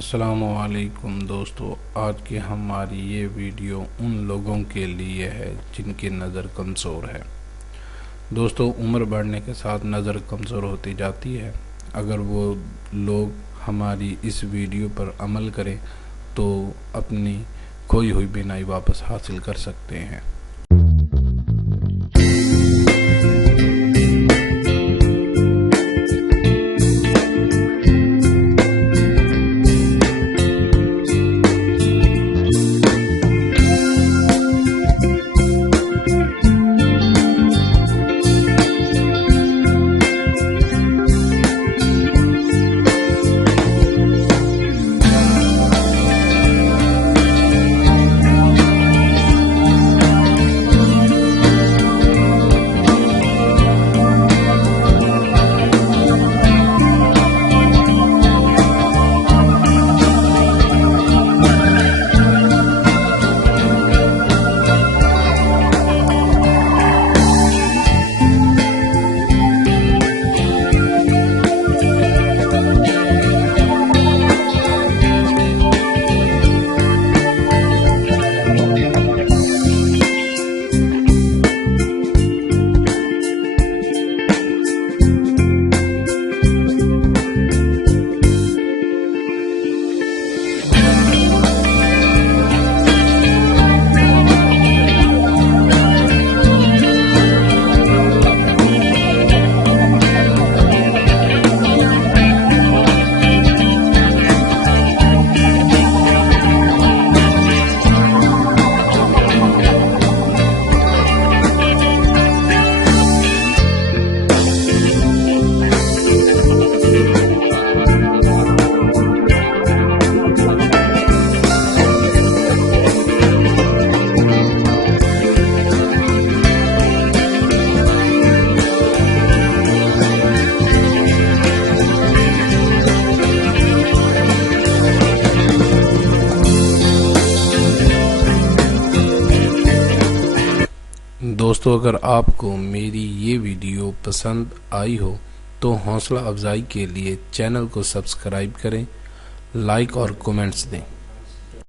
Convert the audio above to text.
अस्सलामुअलैकुम दोस्तों, आज की हमारी ये वीडियो उन लोगों के लिए है जिनकी नज़र कमज़ोर है। दोस्तों, उम्र बढ़ने के साथ नज़र कमज़ोर होती जाती है। अगर वो लोग हमारी इस वीडियो पर अमल करें तो अपनी खोई हुई बीनाई वापस हासिल कर सकते हैं। दोस्तों, अगर आपको मेरी ये वीडियो पसंद आई हो तो हौसला अफजाई के लिए चैनल को सब्सक्राइब करें, लाइक और कमेंट्स दें।